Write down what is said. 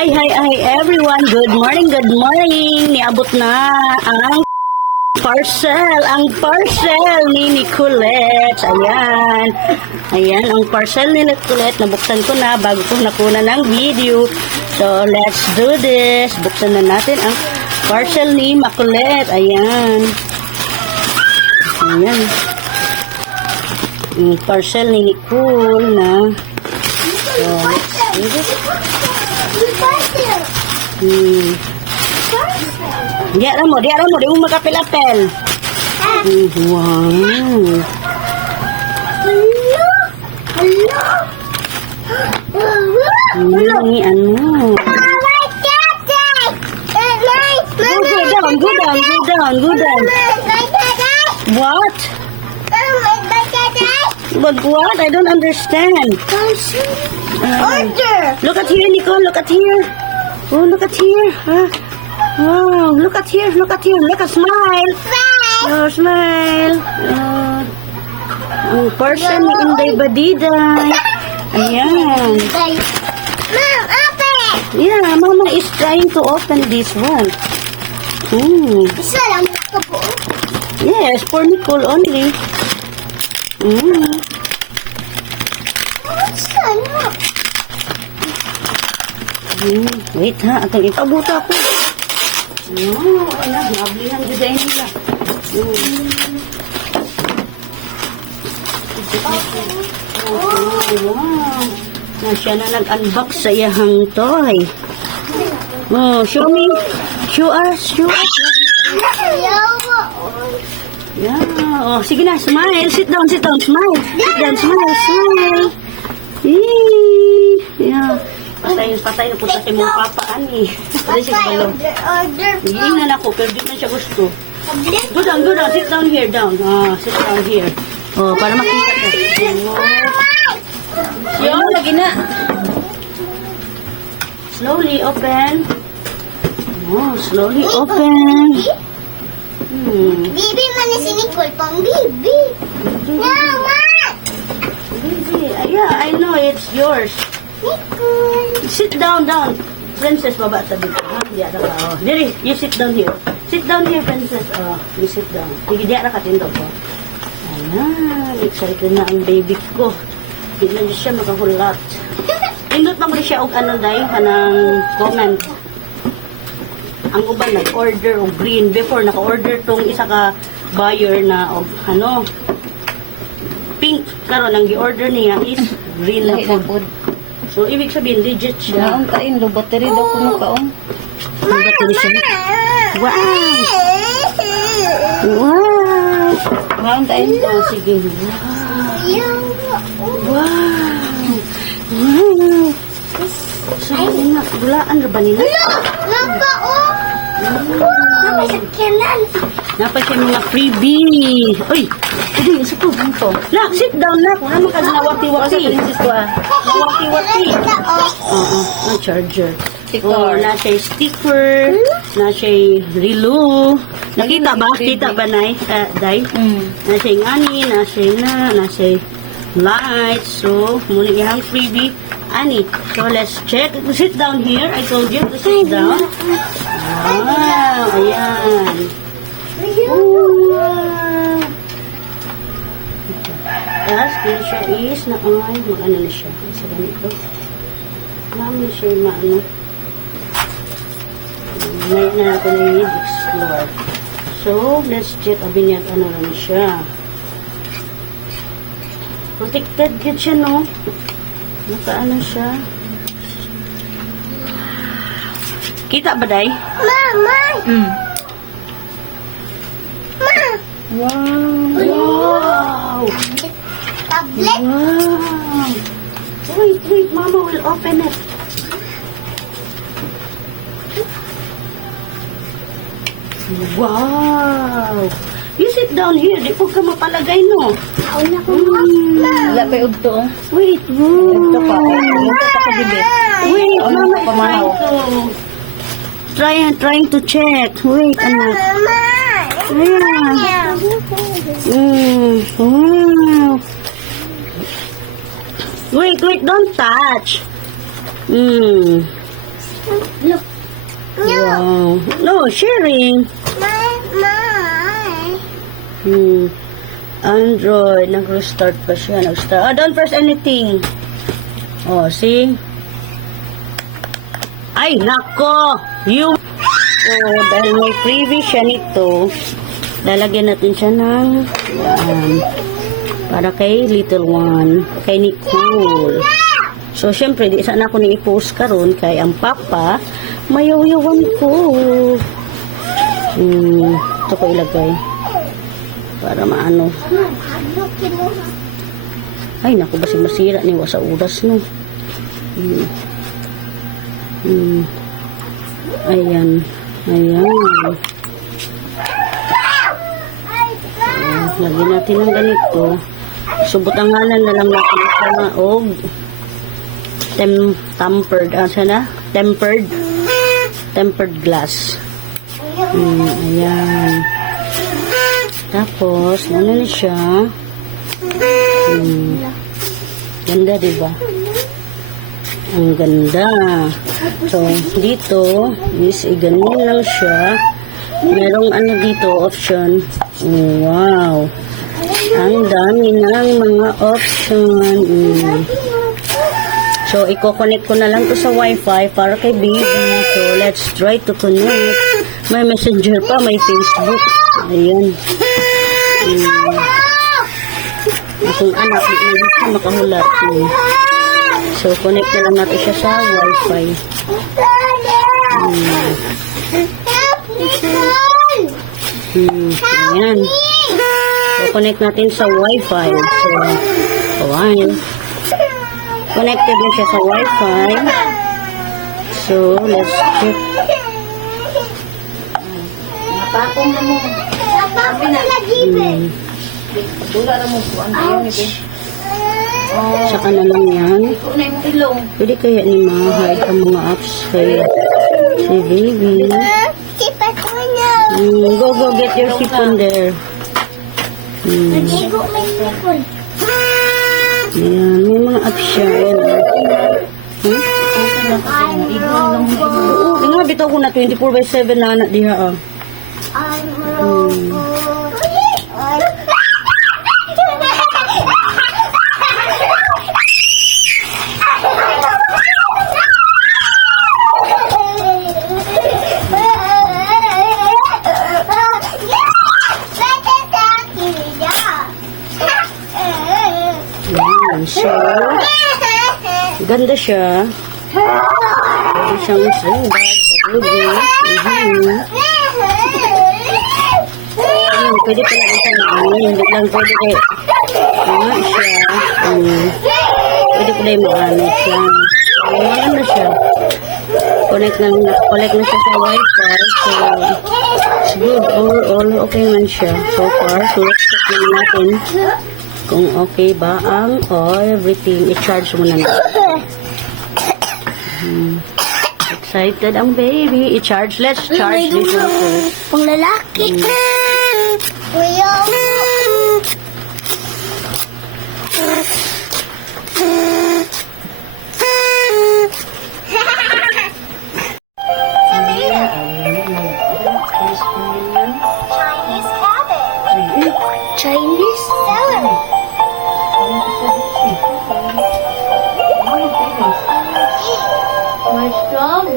Hi everyone. Good morning. Niabot na ang parcel ni Nicolette. Ayan ang parcel ni Nicolette. Nabuksan ko na bago ko nakuna ng video. So, let's do this. Buksan na natin ang parcel ni Nicolette. Ayan. Ang parcel ni Nicole na. So, let's do this. Diyan mo, di mo makapil-apel. Wow. Ini ano? Go down. What? But what? I don't understand. Look at here, Nicole. Look at here. Oh, look at here. Wow, look at here. Look at smile. Oh, smile. Ang person ni Inday Badiday. Ayan. Mom, open! Yeah, Mama is trying to open this one. Isa lang ako po. Yes, for Nicole only. Isa lang. Wait ha, atong ipabuta ko. No, anak, nablihan dito nila. Wow. Nasya na nag-unbox sa iyahang toy. Oh, show me. Show us. Yeah. Oh, sige na, smile. Sit down, smile. Smile. Yeah. Patay na po sa mong papa, ani. Pwede siya kabalo. Hingin na ako, pero di na siya gusto. Go down. Sit down here, sit down here. Oh, para makita ka. Yun, lagi na. Slowly open. Oh, slowly open. Bibi man ni si Nicole pang bibi. No, ma! Baby, yeah, I know it's yours. Nicole. Sit down. Princess, baba sa dito. Diya ka. Oh. Diri, you sit down here. Sit down here, Princess. Oh, you sit down. Sige, diya ka tindo ko. Ayan, excited na ang baby ko. Hindi na siya makahulat. Indot pa mo siya og ano dahil kanang comment. Ang uban nag-order og green. Before, naka-order tong isa ka buyer na og ano, pink. Karon ang gi-order niya is green na food. So, ibig sabihin, legit siya. Ang kain, lo battery daw kuno kaon. Ang battery siya. Wow! Ang kain. Oh, sige. Wow! So, nga, gulaan na ba nila? Lapa, oh! Lapa sa kanan. Napay siya mga freebie. Uy! Uy, isa po. La, sit down na. Kung naman ka nawati-wati. Nawati-wati. Ang charger. Oh, na siya sticker. Na siya relo. Nakita ba? Kita ba, Nay? Day? Na siya ngani. Na siya light. So, muna yung freebie. Ani, so let's check. Sit down here. I told you to sit down. Wow, ayan. Wow. Tapos, dito siya is na ay, mag-ano na siya. Sa ganito. Marami siya maano. Ngayon na natin na yung explore. So, let's check. Abinyag, ano na siya. Protected good siya, no? Nakaano siya. Kita ba, Day? Mama! Wow! Tablet? Wow! Wait, Mama will open it. Wow! You sit down here. Di po ka mapalagay, no? Ako na ko, Mama. Wala pa yung udto. Wait, Udto pa. Udto pa ka bibit. Wait, Ano Mama ka pamahaw? trying to check. Wait, anak. Mama! Ayan. Wow. Wait, don't touch. Look. Wow. No, sharing. Hmm. Android, nag-restart pa siya. Nag-start. Ah, don't press anything. Oh, see? Ay, nako! You... Oh, dahil may freebie siya nito, lalagyan natin siya ng para kay little one, kay Nicole. So, syempre, di sana ako ni-post karon kay ang papa, mayaw-yawan ko. Ito ko ilagay. Para maano. Ay, naku, basig masira ni sa oras, no? Ayan. Ayan. Lagyan natin ng ganito. Subutanganan na lang natin sa og tempered glass. Ayan. Tapos, ano na siya? Ganda, diba? Ang ganda. So, dito is ganyan lang siya. Merong ano dito, option. Wow. Ang dami ng mga option. So, i-connect ko na lang to sa Wi-Fi para kay baby. So, let's try to connect. May messenger pa, may Facebook. Ayan. Akong anak, hindi siya makahula. So, connect na lang natin siya sa Wi-Fi. Ayan. So, connect natin sa Wi-Fi. So, ayan. Connected na siya sa Wi-Fi. So, let's check. Napakong na mo. Dula na mo. Ano yun, ito? Saka na lang yan. Ito na yung ilong. Pwede kaya ni ma-hide ang mga apps kay si baby. Go get your sipon there. Ayan, may mga apps siya. Ayan. Oo, nga bitaw ko na 24/7 na anak diha. So, ganda siya. Pwede siyang sling bag, paglugi. Ayun, pwede pala isa na ano. Hindi lang pwede kayo. Siya. Pwede pala yung maano siya. Ayan na siya. Connect na siya sa Wi-Fi. So, it's good. All okay man siya. So far, so let's check natin kung okay ba ang everything. I-charge mo na natin. Excited ang baby. I-charge. Let's charge this one first. Pang lalaki. Kuya. Chinese salad. My job.